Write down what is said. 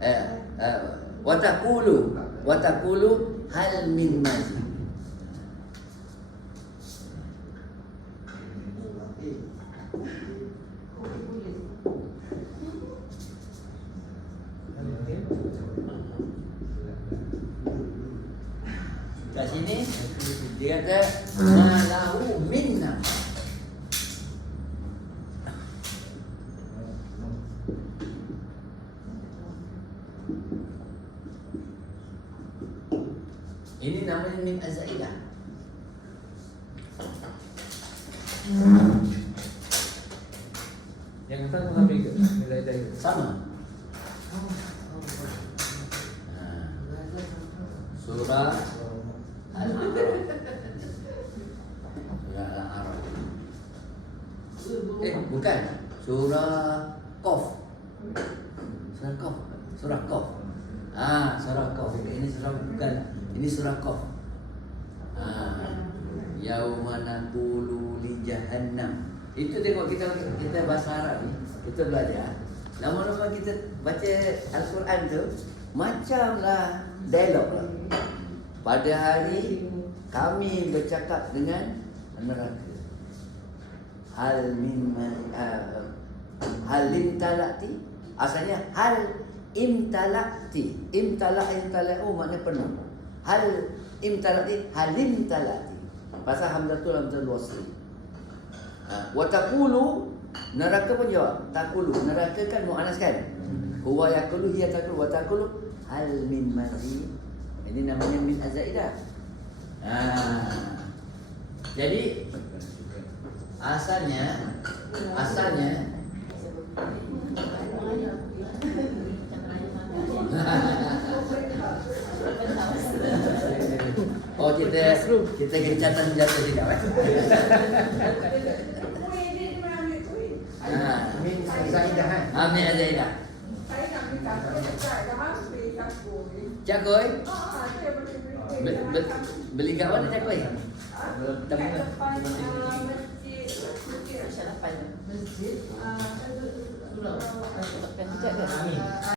eh, eh, watakulu watakulu hal min mazid kat sini dia kata malahu ini namanya min azailah. Yang atas pun ambil ke? Nilai dah itu. sama. Ha. surah al-a'raf. Surah al-a'raf. Eh bukan. Surah qaf. Surah qaf. Surah qaf. Ah surah qaf. Ini surah bukan ini surah qaf. Ah. Yauma naqulu li jahannam. Itu tengok kita kita bahasa Arab ni kita belajar. Lama-lama kita baca al-Quran tu macamlah dialog lah. pada hari kami bercakap dengan neraka. Hal min uh, hal imtalati asalnya hal imtalati imtala imtalau makna penuh hal imtalati hal imtalati. Pasal hamzatul hamzatul wasli ha, wa taqulu neraka pun jawab taqulu neraka kan muannas kan? Huwa yaqulu hiya taqulu wa taqulu hal min mazid ini namanya min azaidah. Ha. jadi asalnya asalnya kita kita gencatan jatuh tidak kan? Ha. Min Zaidah kan? Amin Azaidah. Cak koi? Be, be, beli kat mana cak koi? Temu. Masjid. Masjid. Masjid.